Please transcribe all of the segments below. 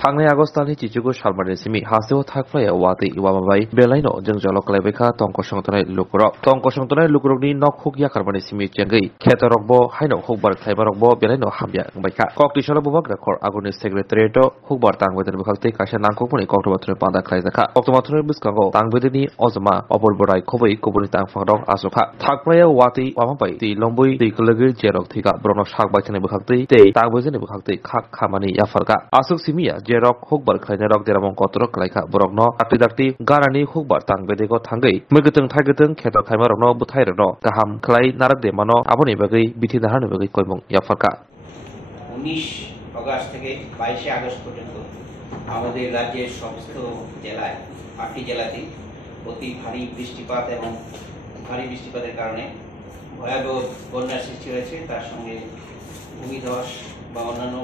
थांनाय आगस्टनि चिचुगु सालमानि सिमी हासिव थाखफ्लाया वाति इवामाबाई बेलाइनो जों जलकलायबेखा तंकसंतनाय लुकुरकनि नक हुक याखारमानि सिमी चेंगै खेतरकबो हाइनो हुकबार थाइबारकबो बेलाइनो हामया बायखा कक्टिसला बुबाक रेकर्ड आगुनि सेक्रेटारियेट हुकबार तांबेदर बखालते कासे नांखौफोरनि कक्टबाथ्रे पादा खालायजाखा अक्टोबाथ्रे बिस्कांगो तांबेदनि अजमा अबरबराय खबै कबुनि तांफांदं आसुखा थाखफ्लाया वाति वामाबाई ति लंबुई ति कलगि जेरक थिका ब्रनो साक बायथने बखालते ते तांबेजने बखालते खाक खामानि याफारका आसुक सिमिया जेरक हुकबार खायनारक देरामं कतरक खालायखा बरकनो दाक्ति गारानि हुकबार तांबेदेको थांगै मैगोतों थाइगोतों खेतर खायमारकनो बुथायरनो गाहाम खलाय नारक देमानो आबनि बागै बिथिदाहारनि बागै कयमं याफारका 19 अगस्त থেকে 22 আগস্ট পর্যন্ত আমাদের রাজ্যের সমস্ত জেলায় 8টি জেলাতেই অতি ভারী বৃষ্টিপাত এবং ভারী বৃষ্টিপাতের কারণে ভয়াবহ বন্যার সৃষ্টি হয়েছে তার সঙ্গে ভূমিধস বা অন্যান্য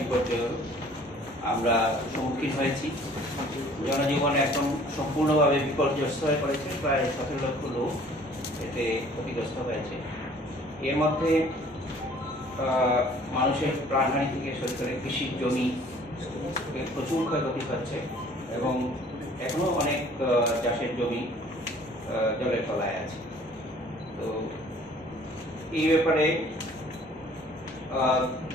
বিপর্যয় আমরা সম্মুখীন হয়েছি জনজীবন এখন সম্পূর্ণভাবে বিপর্যস্ত হয়ে পড়েছে প্রায় 17 লক্ষ লোক এতে ক্ষতিগ্রস্ত হয়েছে এর মধ্যে মানুষের প্রাণহানি থেকে শুরু করে কৃষির জমি প্রচুর ক্ষয়ক্ষতি হচ্ছে এবং এখনো অনেক চাষের জমি জলের তলায় আছে তো এই ব্যাপারে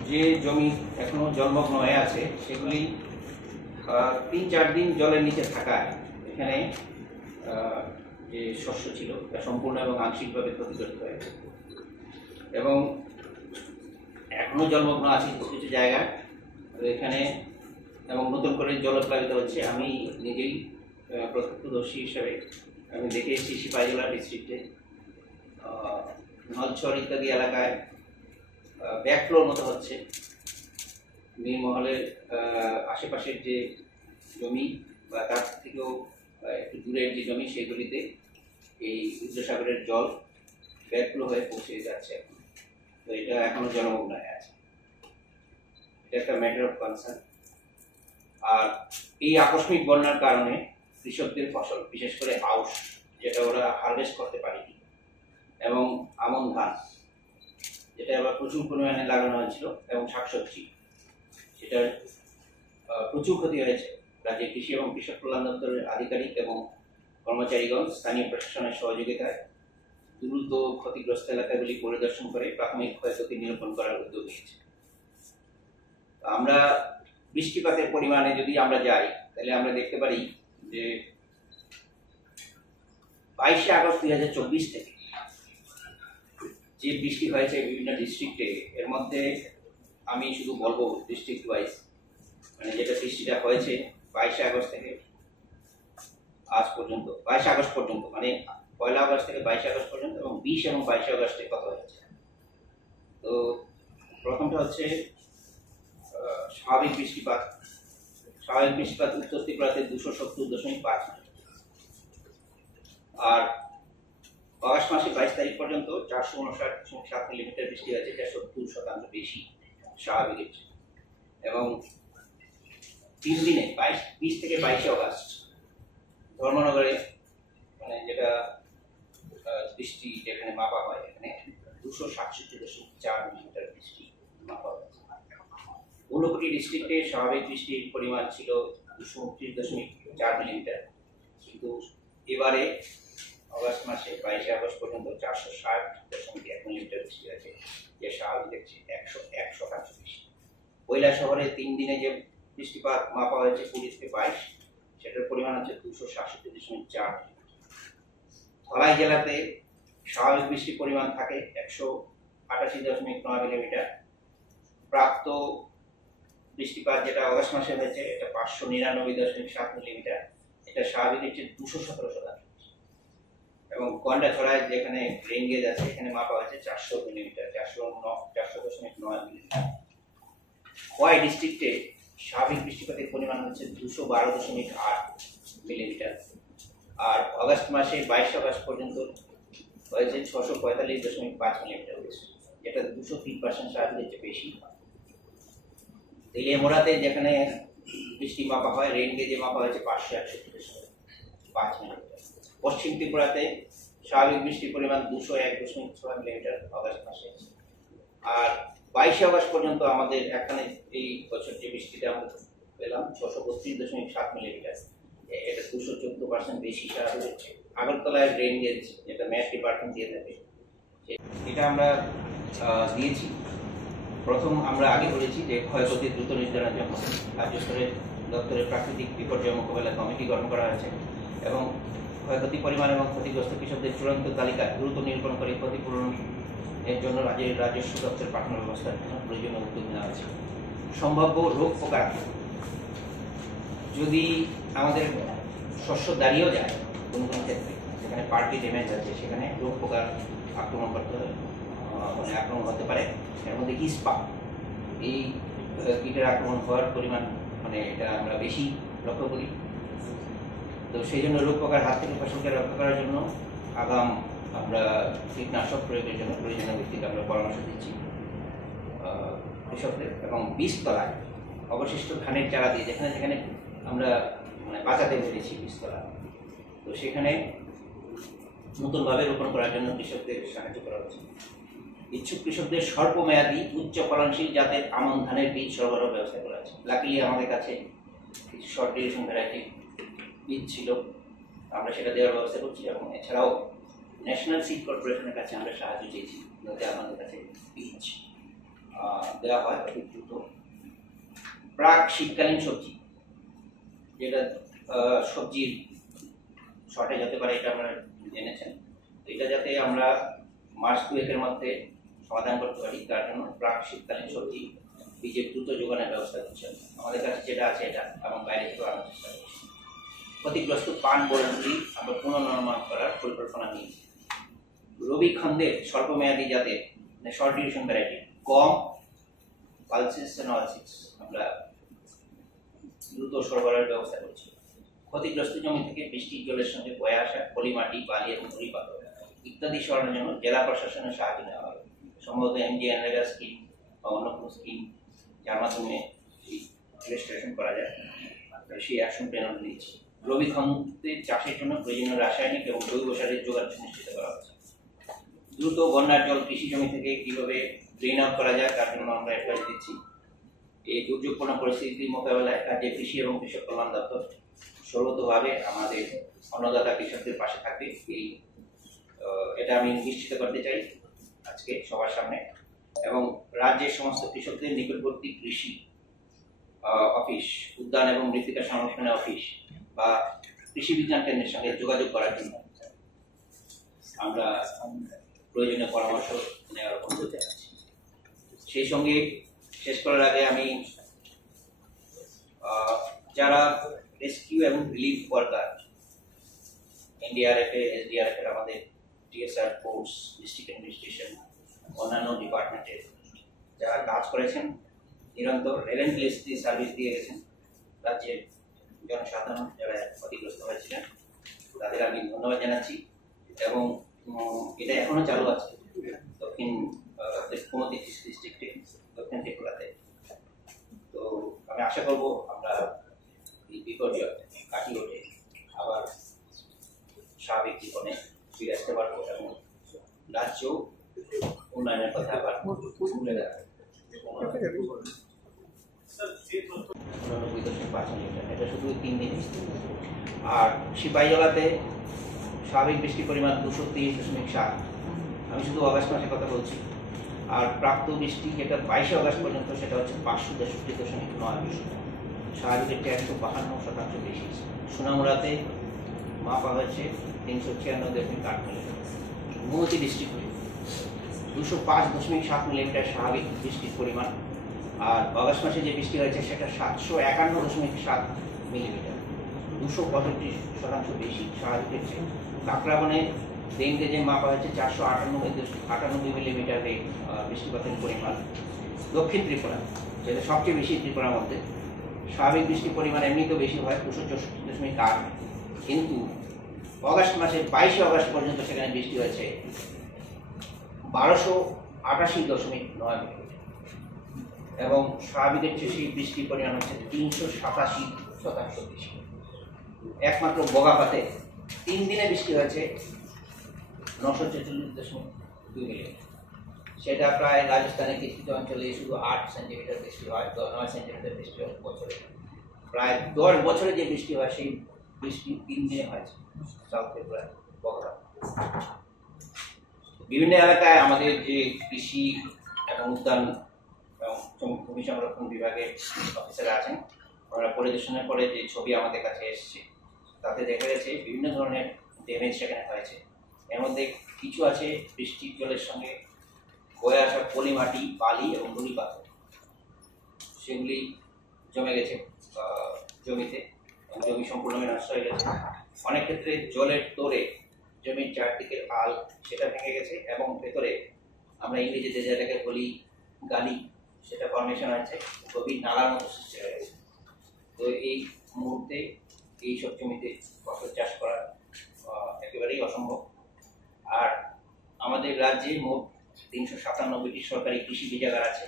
যে জমি এখনো জলমগ্ন হয়ে আছে সেগুলি 3-4 দিন জলের নিচে থাকায় এখানে যে শস্য ছিল তা সম্পূর্ণ এবং আংশিকভাবে ক্ষতিগ্রস্ত হয়েছে এবং এখনো জলমগ্ন আছে কিছু জায়গায় এখানে এবং নতুন করে জলপ্লাবিত হচ্ছে আমি নিজেই প্রত্যক্ষদর্শী হিসেবে আমি দেখে এসেছি সিপাহীজলা ডিস্ট্রিক্টে নলছড় ইত্যাদি এলাকায় ব্যাকফ্লোর মতো হচ্ছে নীলমহলের আশেপাশের যে জমি বা তার থেকেও একটু দূরের যে জমি সেগুলিতে এই রুদ্রসাগরের জল ব্যাকফ্লো হয়ে পৌঁছে যাচ্ছে তো এটা এখনো জলমগ্ন হয়ে আছে এটা একটা ম্যাটার অফ কনসার্ন আর এই আকস্মিক বন্যার কারণে কৃষকদের ফসল বিশেষ করে আউশ যেটা ওরা হারভেস্ট করতে পারেনি এবং আমন ধান যেটা আবার প্রচুর পরিমাণে লাগানো হয়েছিল এবং শাকসবজি সেটার প্রচুর ক্ষতি হয়েছে রাজ্যের কৃষি এবং কৃষক কল্যাণ দপ্তরের আধিকারিক এবং কর্মচারীগণ স্থানীয় প্রশাসনের সহযোগিতায় দ্রুত ক্ষতিগ্রস্ত এলাকাগুলি পরিদর্শন করে প্রাথমিক ক্ষয়ক্ষতি নিরূপণ করার উদ্যোগ নিয়েছে আমরা বৃষ্টিপাতের পরিমাণে যদি আমরা যাই তাহলে আমরা দেখতে পারি যে 22 আগস্ট 2024 থেকে যে বৃষ্টি হয়েছে বিভিন্ন ডিস্ট্রিক্টে এর মধ্যে আমি শুধু বলবো ডিস্ট্রিক্ট ওয়াইজ মানে যেটা বৃষ্টিটা হয়েছে 22 আগস্ট থেকে আজ পর্যন্ত 22 আগস্ট পর্যন্ত মানে 1 আগস্ট থেকে 22 আগস্ট পর্যন্ত এবং 20 এবং 22 আগস্টে কত হয়েছে তো প্রথমটা হচ্ছে স্বাভাবিক বৃষ্টিপাত উত্তর ত্রিপুরাতে 270.5 আর আগস্ট মাসে 22 তারিখ পর্যন্ত 459.7 মিলিমিটার বৃষ্টি হয়েছে যা 70% বেশি স্বাভাবিকের এবং 3 দিনে 20 থেকে 22 আগস্ট ধর্মনগরে মানে যেটা বৃষ্টি যেখানে মাপা হয় এখানে 267.4 মিলিমিটার বৃষ্টি মাপা হয়েছে ঊনকোটি ডিস্ট্রিক্টে স্বাভাবিক বৃষ্টির পরিমাণ ছিল 229.4 মিলিমিটার কিন্তু এবারে আগস্ট মাসে 22 আগস্ট পর্যন্ত 460.1 মিলিমিটার বৃষ্টি হয়েছে যে স্বাভাবিকের চেয়ে 101% বেশি কৈলাস শহরে 3 দিনে যে বৃষ্টিপাত মাপা হয়েছে 20 থেকে 22 সেটার পরিমাণ হচ্ছে 267.4 ধলাই জেলাতে স্বাভাবিক বৃষ্টির পরিমাণ থাকে 188.9 মিলিমিটার প্রাপ্ত বৃষ্টিপাত যেটা আগস্ট মাসে হয়েছে এটা 599.7 মিলিমিটার এটা স্বাভাবিকের চেয়ে 217% এবং গন্ডাছড়ায় যেখানে রেঞ্জেজ আছে এখানে মাপা হয়েছে 400 মিলিমিটার 400.9 মিলিমিটার খোয়াই ডিস্ট্রিক্টে স্বাভাবিক বৃষ্টিপাতের পরিমাণ হচ্ছে 212.8 মিলিমিটার আর আগস্ট মাসে 22 আগস্ট পর্যন্ত হয়েছে 645.5 মিলিমিটার যেটা 203% স্বাভাবিকের চেয়ে বেশি তেলিয়ামোড়াতে যেখানে বৃষ্টি মাপা হয় রেন গেজে মাপা হয়েছে 561.5 মিলিমিটার পশ্চিম ত্রিপুরাতে স্বাভাবিক বৃষ্টির পরিমাণ 201.6 মিলিমিটার আগস্ট মাসে আর 22 আগস্ট পর্যন্ত আমাদের এখানে এই বছর যে বৃষ্টিটা আমরা পেলাম 632.7 মিলিমিটার, এটা 214% বেশি সারা হচ্ছে। আগরতলায় ড্রেন গেজ, যেটা ম্যাথ ডিপার্টমেন্ট দিয়ে থাকে, এটা আমরা দিয়েছি। প্রথম আমরা আগে বলেছি যে ক্ষয়ক্ষতি দ্রুত নির্ধারণের জন্য রাজ্য স্তরের দপ্তরের প্রাকৃতিক বিপর্যয় মোকাবেলা কমিটি গঠন করা হয়েছে এবং ক্ষয়ক্ষতি পরিমাণ এবং ক্ষতিগ্রস্ত কৃষকদের চূড়ান্ত তালিকা দ্রুত নিরূপণ করে ক্ষতিপূরণের জন্য রাজ্যের রাজস্ব দপ্তরের পাঠানো ব্যবস্থার জন্য প্রয়োজনীয় উদ্যোগ নেওয়া হয়েছে। সম্ভাব্য রোগ পোকা, যদি আমাদের শস্য দাঁড়িয়েও যায় কোনো কোনো ক্ষেত্রে যেখানে পার্টি ড্যামেজ আছে, সেখানে রোগ পোকার আক্রমণ আক্রমণ হতে পারে। এর মধ্যে ইস্পা, এই কীটের আক্রমণ হওয়ার পরিমাণ এটা আমরা বেশি লক্ষ্য করি। তো সেই জন্য রোগ পোকার হাত থেকে ফসলকে রক্ষা করার জন্য আগাম আমরা কীটনাশক প্রয়োগের জন্য প্রয়োজনীয় ভিত্তিতে আমরা পরামর্শ দিচ্ছি কৃষকদের। এবং বীজতলায় অবশিষ্ট ধানের চারা দিয়ে যেখানে যেখানে আমরা বাঁচাতে পেরেছি বীজতলা, তো সেখানে নতুনভাবে রোপণ করার জন্য কৃষকদের সাহায্য করা হচ্ছে। ইচ্ছুক কৃষকদের স্বল্পমেয়াদী উচ্চ ফলনশীল জাতের আমন ধানের বীজ সরবরাহ ব্যবস্থা করা আছে। লাকিলি আমাদের কাছে কিছু শর্ট ডিউরেশন ভ্যারাইটি বীজ ছিল, আমরা সেটা দেওয়ার ব্যবস্থা করছি। এবং এছাড়াও ন্যাশনাল সিড কর্পোরেশনের কাছে আমরা সাহায্য চেয়েছি, যাতে আমাদের কাছে বীজ দেওয়া হয় অতি দ্রুত। প্রাক শীতকালীন সবজি, যেটা সবজির শর্টেজ হতে পারে, এটা আমরা জেনেছেন। এটা যাতে আমরা মাস 2-এর মধ্যে সমাধান করতে পারি, তার জন্য প্রাক শীতকালীন সবজি বীজের দ্রুত যোগানের ব্যবস্থা করছেন। আমাদের কাছে যেটা আছে এটা এবং বাইরে থেকে আনার চেষ্টা করছি। ক্ষতিগ্রস্ত পান বরণগুলি আমরা পুনর্নির্মাণ করার পরিকল্পনা নিয়েছি। রবি খণ্ডে স্বল্পমেয়াদী জাতের শর্ট ডিউরেশন ভ্যারাইটি কম পালসিস আমরা দ্রুত সরবরাহের ব্যবস্থা করছি। ক্ষতিগ্রস্ত জমি থেকে বৃষ্টির জলের সঙ্গে বয়ে আসা পলিমাটি, বালি এবং নুড়ি পাথর ইত্যাদি সরানোর জন্য জেলা প্রশাসনের সাহায্য নেওয়া হবে। সম্ভবত এমজিএনরেগা স্কিম বা অন্য কোনো স্কিম যার মাধ্যমে রেজিস্ট্রেশন করা যায়, সেই অ্যাকশন প্ল্যান নিয়েছি। রবি খণ্ডে চাষের জন্য প্রয়োজনীয় রাসায়নিক এবং জৈব সারের যোগান সুনিশ্চিত করা হচ্ছে। দ্রুত বন্যার জল কৃষি জমি থেকে কিভাবে ড্রেন আউট করা যায় তার জন্য আমরা অ্যাডভাইস দিচ্ছি। এই দুর্যোগপূর্ণ পরিস্থিতির মোকাবেলায় রাজ্যের কৃষি এবং কৃষক কল্যাণ দপ্তর সর্বতভাবে আমাদের অন্নদাতা কৃষকদের পাশে থাকবে, এটা আমি নিশ্চিত করতে চাই আজকে সবার সামনে। এবং রাজ্যের সমস্ত কৃষকদের নিকটবর্তী কৃষি অফিস, উদ্যান এবং মৃত্তিকা সংরক্ষণ অফিস বা কৃষি বিজ্ঞান কেন্দ্রের সঙ্গে যোগাযোগ করার জন্য আমরা প্রয়োজনীয় পরামর্শ নেওয়ার অনুরোধ জানাচ্ছি। সেই সঙ্গে শেষ করার আগে আমি যারা রেস্কিউ এবং রিলিফ ওয়ার্কার, এনডিআরএফ এসডিআরএফ আমাদের টিএসআর ফোর্স, ডিস্ট্রিক্ট অ্যাডমিনিস্ট্রেশন, অন্যান্য ডিপার্টমেন্টের যারা কাজ করেছেন, নিরন্তর রেলেন্টলেসলি সার্ভিস দিয়ে গেছেন রাজ্যের জনসাধারণ যারা ক্ষতিগ্রস্ত হয়েছিলেন, তাদের আমি ধন্যবাদ জানাচ্ছি। এবং এটা এখনো চালু আছে দক্ষিণ কুমতি ডিস্ট্রিক্টে, দক্ষিণ ত্রিপুরাতে। তো আমি আশা করব আমরা এই বিপর্যয় কাটিয়ে ওঠে আবার স্বাভাবিক জীবনে ফিরে আসতে পারবো এবং রাজ্য উন্নয়নের কথা আবার ভুলে যাবে। 99.5 এটা শুধু 3 দিন। আর সিপাহীজলাতে স্বাভাবিক বৃষ্টির পরিমাণ 230.7, আমি শুধু অগাস্ট মাসের কথা বলছি। আর প্রাপ্ত বৃষ্টি যেটা 22 অগাস্ট পর্যন্ত, সেটা হচ্ছে 563.9, স্বাভাবিকের চেয়ে 152% বেশি। সোনামুড়াতে মাপা হয়েছে 396.8 মিলিমিটার। গোমতী ডিস্ট্রিক্টে 205.7 মিলিমিটার স্বাভাবিক বৃষ্টির পরিমাণ। আর অগাস্ট মাসে যে বৃষ্টি হয়েছে সেটা 751.7 মিলিমিটার, 265% বেশি স্বাভাবিকের চেয়ে। কাকরাবনে ডেঙ্গে যে মাপা হয়েছে 498 মিলিমিটার বৃষ্টিপাতের পরিমাণ। দক্ষিণ ত্রিপুরা, যেটা সবচেয়ে বেশি ত্রিপুরার মধ্যে, স্বাভাবিক বৃষ্টির পরিমাণ এমনিতেও বেশি হয় 264.8, কিন্তু অগাস্ট মাসে 22 অগাস্ট পর্যন্ত সেখানে বৃষ্টি হয়েছে 1288.9 মিলিমিটার। এবং স্বাভাবিকের চেয়ে সেই বৃষ্টির পরিমাণ হচ্ছে 387% বেশি। একমাত্র বগাপাতে 3 দিনে বৃষ্টি হয়েছে 944.2 মিলিমিটার। সেটা প্রায় রাজস্থানের কিছু অঞ্চলে শুধু 8 সেন্টিমিটার বৃষ্টি হয়, 9 সেন্টিমিটার বৃষ্টি হয় বছরে। প্রায় 10 বছরে যে বৃষ্টি হয় সেই বৃষ্টি 3 দিনে হয়েছে সাউথ ত্রিপুরায় বগুড়া। বিভিন্ন এলাকায় আমাদের যে কৃষি এবং উদ্যান এবং ভূমি সংরক্ষণ বিভাগের অফিসার আছেন, ওনারা পরিদর্শনের পরে যে ছবি আমাদের কাছে এসেছে তাতে দেখা গেছে বিভিন্ন ধরনের ড্যামেজ সেখানে হয়েছে। এর মধ্যে কিছু আছে বৃষ্টির জলের সঙ্গে বয়ে আসা পলি মাটি, বালি এবং নুড়ি পাথর, সেগুলি জমে গেছে জমিতে, জমি সম্পূর্ণভাবে নষ্ট হয়ে গেছে। অনেক ক্ষেত্রে জলের তোড়ে জমির চারদিকের আল সেটা ভেঙে গেছে এবং ভেতরে আমরা ইংরেজিতে যেটাকে বলি গালি, সেটা ফর্মেশন আছে, গভীর নালার মতো সৃষ্টি হয়ে গেছে। তো এই মুহূর্তে এইসব জমিতে ফসল চাষ করা একেবারেই অসম্ভব। আর আমাদের রাজ্যে মোট 397টি সরকারি কৃষি বীজাগার আছে।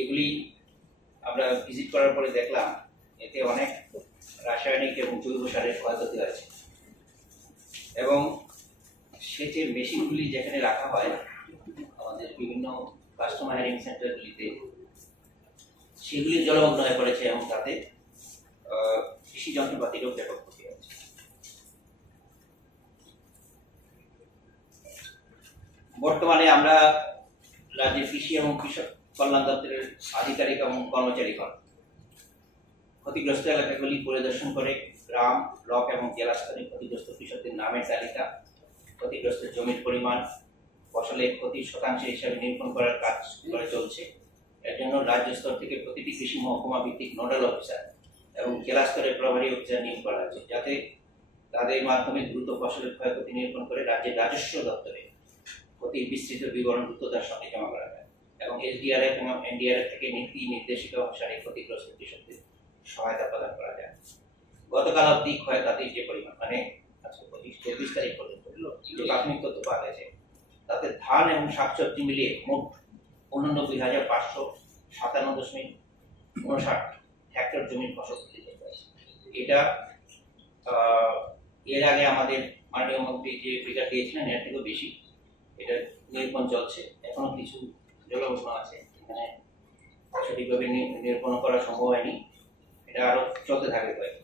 এগুলি আমরা ভিজিট করার পরে দেখলাম এতে অনেক রাসায়নিক এবং জৈব সারের ক্ষয়ক্ষতি হয়েছে এবং সেচের মেশিনগুলি যেখানে রাখা হয় আমাদের বিভিন্ন কাস্টমার হায়ারিং সেন্টারগুলিতে, সেগুলি জলমগ্ন হয়ে পড়েছে এবং তাতে কৃষি যন্ত্রপাতিরও ব্যাপক ক্ষতি হয়েছে। বর্তমানে আমরা রাজ্যের কৃষি এবং কৃষক কল্যাণ দপ্তরের আধিকারিক এবং কর্মচারীগণ ক্ষতিগ্রস্ত এলাকাগুলি পরিদর্শন করে গ্রাম, ব্লক এবং জেলা স্তরে ক্ষতিগ্রস্ত কৃষকদের নামের তালিকা, ক্ষতিগ্রস্ত জমির পরিমাণ, ফসলের ক্ষতির শতাংশ হিসাবে নিরূপণ করার কাজ করে চলছে। এর জন্য রাজ্য স্তর থেকে প্রতিটি কৃষি মহকুমা ভিত্তিক নোডাল অফিসার এবং জেলা স্তরে প্রভারী অফিসার নিয়োগ করা হয়েছে, যাতে তাদের মাধ্যমে দ্রুত ফসলের ক্ষয়ক্ষতি নিরূপণ করে রাজ্যের রাজস্ব দপ্তরে ক্ষতির বিস্তৃত বিবরণ দ্রুততার সঙ্গে জমা করা যায় এবং SDRF এবং NDRF থেকে নীতি নির্দেশিকা অনুসারে ক্ষতিগ্রস্ত কৃষকদের সহায়তা প্রদান করা যায়। গতকাল অবধি ক্ষয়ক্ষতির যে পরিমাণ, মানে 24 তারিখ পর্যন্ত যে প্রাথমিক তথ্য পাওয়া গেছে, তাতে ধান এবং শাকসবজি মিলিয়ে মোট 89,557.59 হেক্টর জমির ফসল ক্ষতি হয়েছে। এটা এর আগে আমাদের মাননীয় মন্ত্রী যে ফিগার দিয়েছিলেন এর থেকেও বেশি। এটা নিরূপণ চলছে, এখনো কিছু জলমগ্ন আছে, এখানে সঠিকভাবে নিরূপণ করা সম্ভব হয়নি, এটা আরো চলতে থাকবে। কয়েক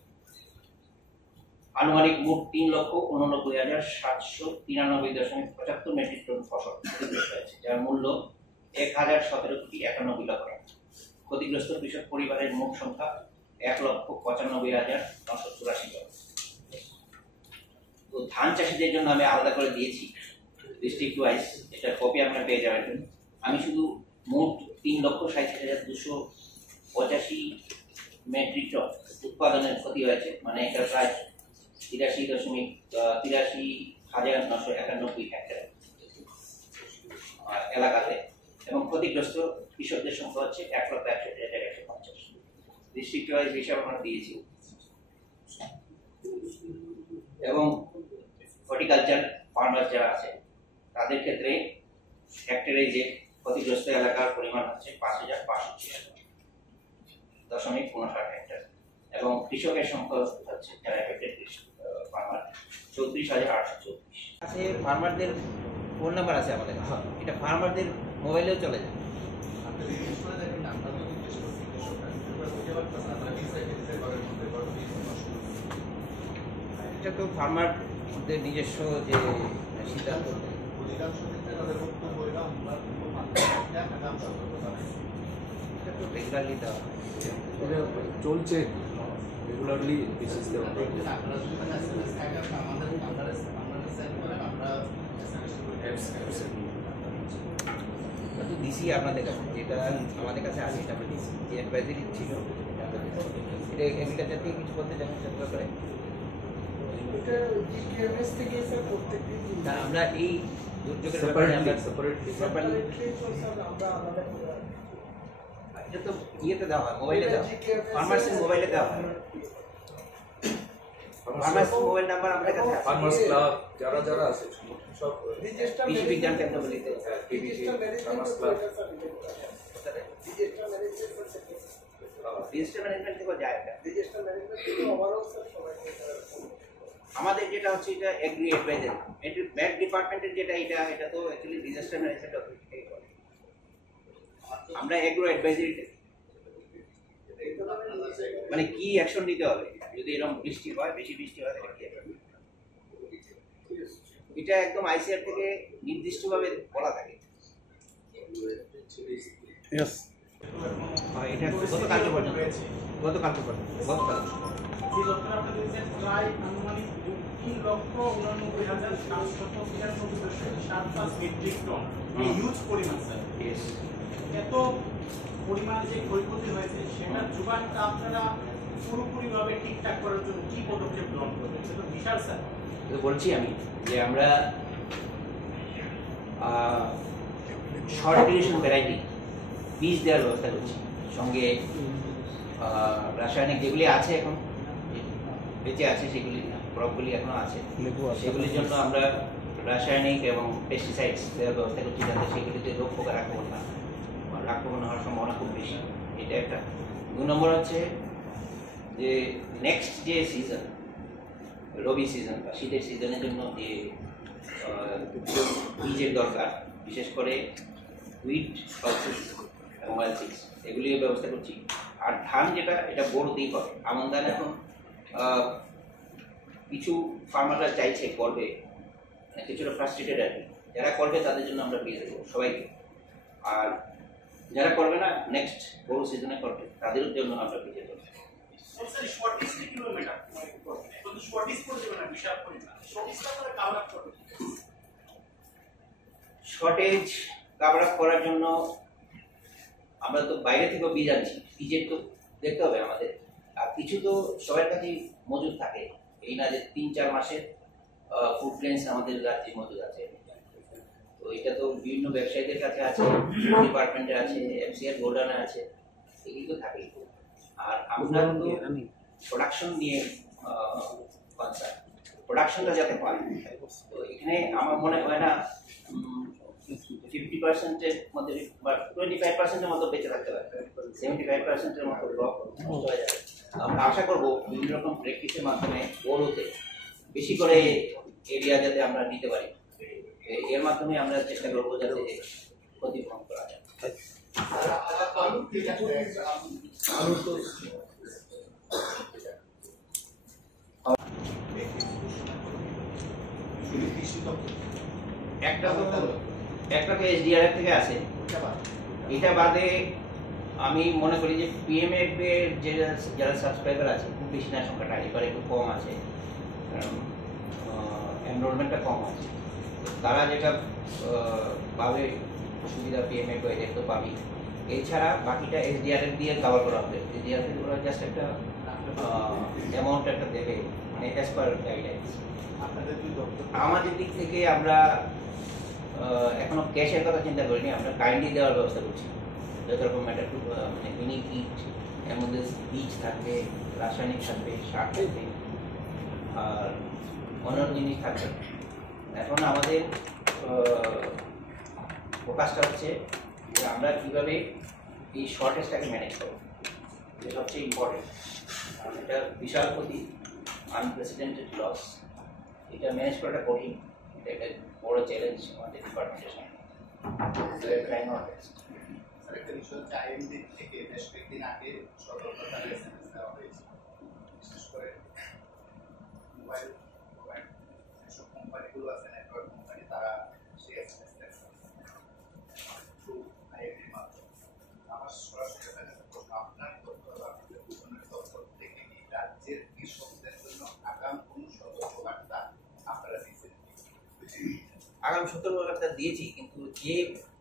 আনুমানিক মোট 3,89,793.75 মেট্রিক টন ফসল ক্ষতিগ্রস্ত হয়েছে, যার মূল্য 1,017,91 লক্ষ টাকা। ক্ষতিগ্রস্ত কৃষক পরিবারের মোট সংখ্যা 1,95,984 জন। তো ধান চাষিদের জন্য আমি আলাদা করে দিয়েছি ডিস্ট্রিক্ট ওয়াইজ, এটা কপি আপনারা পেয়ে যাবেন। আমি শুধু মোট 3,37,285 মেট্রিক টন উৎপাদনের ক্ষতি হয়েছে, মানে এটা প্রায় 83,991 হেক্টর এলাকাতে, এবং ক্ষতিগ্রস্ত কৃষকদের সংখ্যা হচ্ছে 1,61,150। ডিস্ট্রিক্ট ওয়াইজ হিসাব আমরা দিয়েছি। এবং হর্টিকালচার ফার্মার যারা আছে তাদের ক্ষেত্রে হেক্টরে যে ক্ষতিগ্রস্ত এলাকার পরিমাণ হচ্ছে 5,559.59 হেক্টর এবং কৃষকের সংখ্যা হচ্ছে যারা এফেক্টেড ফার্মার 34,834 আছে। ফার্মারদের ফোন নাম্বার আছে আমাদের, এটা ফার্মারদের মোবাইলেও চলে যায়। এটা তো ফার্মারদের নিজস্ব যে সিদ্ধান্ত, এটা তো রেগুলারলি দেওয়া চলছে, রেগুলারলি বেসিস দেওয়া। দিছি আপনাদের কাছে, যেটা আমাদের কাছে আছে এটা আমরা দিছি, যে অ্যাডভাইজারি ছিল এটা এগ্রিকালচার থেকে কিছু বলতে চান সেটা করে আমরা এই দুর্যোগের ব্যাপারে আমরা এটা তো ইয়েতে দেওয়া হয়, মোবাইলে দেওয়া হয়, ফার্মাসির মোবাইলে দেওয়া হয়। ফার্মাসির মোবাইল নাম্বার আমাদের কাছে আছে। ফার্মার্স ক্লাব যারা যারা আছে সব কৃষি বিজ্ঞান কেন্দ্রগুলিতে ফার্মার্স ক্লাব ডিজিটাল ম্যানেজমেন্ট থেকে যায়। আমাদের যেটা হচ্ছে এটা এগ্রি অ্যাডভাইজার, এটা ব্যাক ডিপার্টমেন্টের যেটা এটা তো অ্যাকচুয়ালি ডিজাস্টার ম্যানেজমেন্ট অথরিটি থেকে করে। আমরা এগ্রো অ্যাডভাইজারি মানে কি অ্যাকশন নিতে হবে যদি এরকম বৃষ্টি হয়, বেশি বৃষ্টি হয় তাহলে কি action নিতে হবে? এটা একদম আইসিআর থেকে নির্দিষ্টভাবে বলা থাকে। এটা গতকালকে পর্যন্ত গতকালকে যে তথ্যটা আপনাদের দিয়েছেন প্রায় আনুমানিক 2,93,793 মেট্রিক টন, এই হিউজ পরিমাণ স্যার। Yes. এত পরিমাণ যে ক্ষয়ক্ষতি হয়েছে সেটার যোগানটা আপনারা পুরোপুরিভাবে ঠিকঠাক করার জন্য কি পদক্ষেপ গ্রহণ করবেন? সেটা তো বিশাল স্যার। তো বলছি আমি যে আমরা শর্ট ডিউরেশন ভ্যারাইটি বীজ দেওয়ার ব্যবস্থা করছি, সঙ্গে রাসায়নিক যেগুলি আছে এখন বেঁচে আছে, সেগুলি ক্রপগুলি এখনো আছে, সেগুলির জন্য আমরা রাসায়নিক এবং পেস্টিসাইডস দেওয়ার ব্যবস্থা করছি যাতে সেগুলিতে রোগ পোকার আক্রমণ হওয়ার সম্ভাবনা খুব বেশি। এটা একটা। 2 নম্বর হচ্ছে যে নেক্সট যে সিজন, রবি সিজন বা শীতের সিজনের জন্য যে বীজের দরকার, বিশেষ করে হুইট, পালসেস এবং ওয়েলসিক্স, এগুলির ব্যবস্থা করছি। আর ধান যেটা, এটা বড়তেই হবে। আমন ধান এখন কিছু ফার্মাররা চাইছে করবে, কিছুটা ফ্রাস্ট্রেটেড আর কি। যারা করবে তাদের জন্য আমরা পেয়ে দেবো সবাইকে, আর যারা করবে না নেক্সট বড় সিজনে করবে তাদের জন্য আমরা পেয়ে দেবো। স্যার শর্টেজটা কিভাবে মেটার করবেন? এখন তো শর্টেজ করে দেবেন না বিশাল পরিমাণ, শর্টেজটা আপনারা কাভার আপ করবেন। শর্টেজ কাভার আপ করার জন্য আমরা তো বাইরে থেকেও বীজ আনছি, বীজের তো দেখতে হবে আমাদের। আর কিছু তো সবার কাছেই মজুদ থাকে, এই না যে 3-4 মাসের ফুড গ্রেনস আমাদের রাজ্যে মজুদ আছে। তো এটা তো বিভিন্ন ব্যবসায়ীদের কাছে আছে, ডিপার্টমেন্টে আছে, এফসিআর গোডাউনে আছে, এগুলি তো থাকেই। আর আমরা তো প্রোডাকশন নিয়ে কনসার্ন, প্রোডাকশনটা যাতে হয়। তো এখানে আমার মনে হয় না 50%-এর মধ্যে বা 25%-এর মতো বেঁচে থাকতে পারে, 75%-এর মতো ড্রপ হয়ে যাবে। আমরা আশা করবো বিভিন্ন রকম প্র্যাকটিসের মাধ্যমে বড়তে বেশি করে এরিয়া যাতে আমরা নিতে পারি, এর মাধ্যমে আমরা চেষ্টা করবো যাতে ক্ষতিপূরণ করা যায়। একটা তো এসডিআরএফ থেকে আছে, এটা বাদে আমি মনে করি যে পিএমএফ এর যারা সাবস্ক্রাইবার আছে খুব বেশি না সংখ্যাটা, এবার একটু কম আছে, কারণ এনরোলমেন্টটা কম আছে। তারা যেটা পাবে সুবিধা পিএমএফ এদের তো পাবেই। এছাড়া বাকিটা এসডিআরএফ দিয়ে কভার করা হবে। এসডিআরএফ ওরা জাস্ট একটা অ্যামাউন্ট একটা দেবে, মানে অ্যাজ পার গাইডলাইন্স। আমাদের দিক থেকে আমরা এখনো ক্যাশের কথা চিন্তা করিনি, আমরা কাইন্ডলি দেওয়ার ব্যবস্থা করছি। যত রকম ম্যাটার মানে মিনি কিট, এর মধ্যে বীজ থাকবে, রাসায়নিক থাকবে, সার থাকবে, আর অন্যান্য জিনিস থাকবে। এখন আমাদের ফোকাসটা হচ্ছে যে আমরা কীভাবে এই শর্টেজটাকে ম্যানেজ করবো, এটা সবচেয়ে ইম্পর্টেন্ট। কারণ এটা বিশাল ক্ষতি, আনপ্রেসিডেন্টেড লস, এটা ম্যানেজ করাটা কঠিন। এটা একটা বড় চ্যালেঞ্জ আমাদের ডিপার্টমেন্টের সামনে। আরেকটা বিষয় হচ্ছে আইএমডি থেকে বেশ কয়েকদিন আগে সতর্কতার এসএমএস দেওয়া হয়েছে, বিশেষ করে মোবাইল যেসব কোম্পানিগুলো আছে, নেটওয়ার্ক কোম্পানি, তারা সেই এসএমএস দেখছে থ্রু আইএমডির মাধ্যমে। আমার সরাসরি প্রশ্ন, আপনার তথ্য বা আপনাদের দুজনের তথ্য থেকে কি রাজ্যের কৃষকদের জন্য আগাম কোন সতর্কবার্তা আপনারা দিচ্ছেন? আগাম সতর্কবার্তা দিয়েছি, কিন্তু যে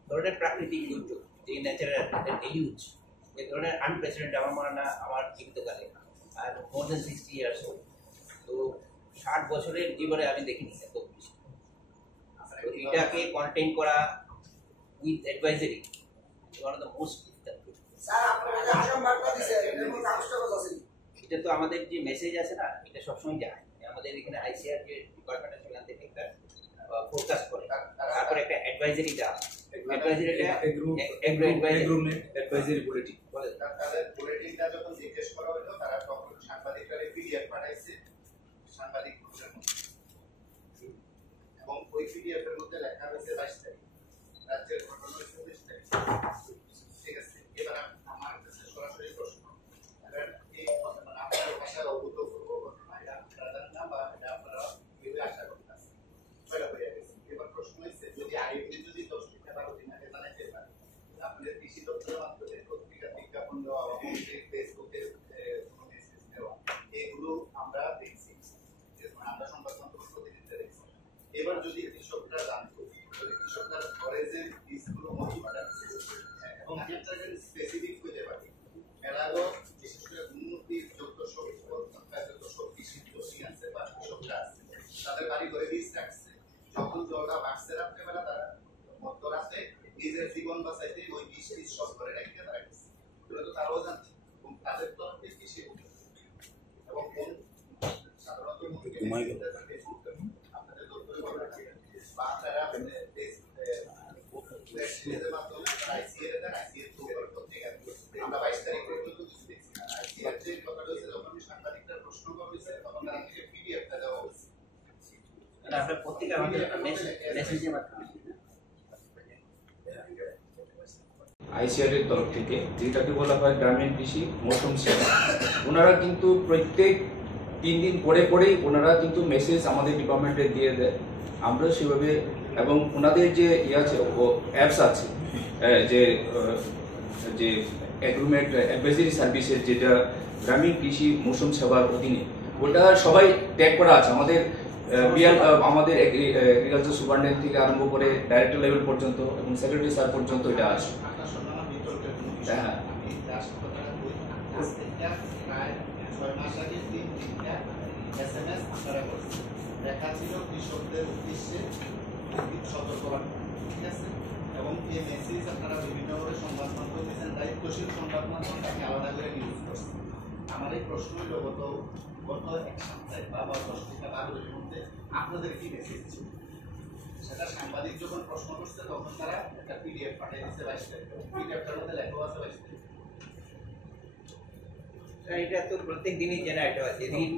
ধরনের প্রাকৃতিক দুর্যোগ, যে ন্যাচারাল ডেলিউজ, যে ধরনের আনপ্রেসিডেন্ট আমার মনে না আমার জীবিতকালে, আর মোর দেন 60 ইয়ার্স ওল্ড, তো 60 বছরের জীবনে আমি দেখিনি এত বেশি। তো এটাকে কন্টেইন করা with advisory one of the most difficult. এটা তো আমাদের যে মেসেজ আছে না, এটা সবসময় যায়। আমাদের এখানে আইসিআর যে ডিপার্টমেন্ট আছে সেখান থেকে একটা ফোরকাস্ট করে, তারপরে একটা অ্যাডভাইজারি দেওয়া, অ্যাডভাইজারিটা অ্যাডভাইজারি বুলেটিন বলে। তাদের বুলেটিনটা যখন জিজ্ঞেস করা হলো, তারা তখন সাংবাদিকরা পিডিএফ পাঠাইছে, সাংবাদিক এবং ওই পিডিএফ এর মধ্যে লেখা হয়েছে 22 তারিখ, রাজ্যের ঘটনা 24 তারিখ। ঠিক আছে, এবার আমার কাছে সরাসরি প্রশ্ন, এই আপনাদের দপ্তরে বলা আছে বা আপনারা সিরিজের মাধ্যমে আইসিএর এর আইসিএর থ্রু করতে গেছে আমরা 22 তারিখ পর্যন্ত কিছু দেখছি না আইসিএর যে কথা হয়েছে যখন সাংবাদিকরা প্রশ্ন করেছে তখন তারা থেকে পিডিএফটা দেওয়া হয়েছে আমরা পত্রিকার মাধ্যমে মেসেজের মাধ্যমে আইসিআরের তরফ থেকে যেটাকে বলা হয় গ্রামীণ কৃষি মৌসুম সেবা, ওনারা কিন্তু প্রত্যেক 3 দিন পরেই ওনারা কিন্তু মেসেজ আমাদের ডিপার্টমেন্টে দিয়ে দেয়। আমরা সেভাবে এবং ওনাদের যে আছে অ্যাপস আছে যে যে এগ্রিমেন্ট অ্যাডভাইজারি সার্ভিসের যেটা গ্রামীণ কৃষি মৌসুম সেবার অধীনে, ওটা সবাই ট্যাগ করা আছে। আমাদের আমাদের এগ্রিকালচার সুপারিনটেন্ডেন্ট থেকে আরম্ভ করে ডাইরেক্টর লেভেল পর্যন্ত এবং সেক্রেটারি স্যার পর্যন্ত এটা আছে। হ্যাঁ আমি রাষ্ট্রপতিরা বই আজ থেকে প্রায় 6 মাস আগে 3টা এসএমএস আপনারা করেছেন, দেখা ছিল কৃষকদের উদ্দেশ্যে সতর্কবার্তা, ঠিক আছে, এবং এই মেসেজ আপনারা বিভিন্নভাবে সংবাদ মাধ্যম দিয়েছেন, দায়িত্বশীল সংবাদ মাধ্যম তাকে আলাদা করে নিউজ করছেন। আমার এই প্রশ্ন হইল গত এক সপ্তাহে বা 10 থেকে 12 দিনের মধ্যে আপনাদের কি মেসেজ ছিল? সেটা সাংবাদিক যখন প্রশ্ন করছে তখন তারা একটা পিডিএফ পাঠিয়ে দিচ্ছে 22 তারিখ, পিডিএফটার মধ্যে লেখা আছে 22 তারিখ। এটা তো প্রত্যেক দিনই জেনারেট হয়, যেদিন